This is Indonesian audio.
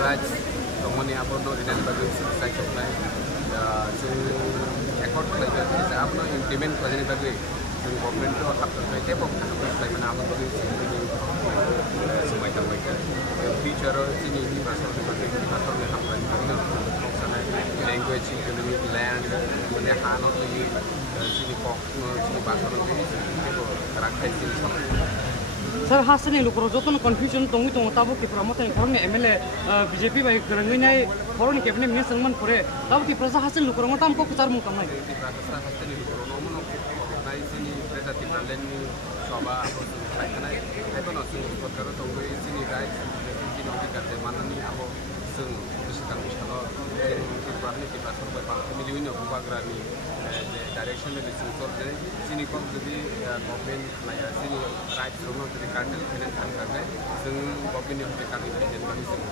Raj, Tomoni Abono, in another side of life. So, according to the Abono implement President Bagri, the government to have to make a book like an Abono Sumaita Waker. The feature in the person language, economic land, when they hand out the city pop, city bathroom. Sir, hasilnya lu kalau jatuh confusion tunggu tahu kita promoten korang MLA BJP baik kerengnya korang ni kapan ni selman kore tahu kita proses hasil lu korang tahu kok kecar muka mai. Hasil lu korang nomen naik sini berita di Berlin coba apa saya kena itu nasi kalau tunggu sini guys sini orang kerja mana ni apa seng bisa kalau kita ni kita sampai 4 miliun orang buat ni direction में लिसन सोच रहे सिनी कॉम जल्दी कॉम्पेन लाया सिनी right room में जल्दी कार्टल फिनेंस हम कर रहे हैं सिंग कॉम्पेन ने हमने काफी फिनेंस बनी सिंग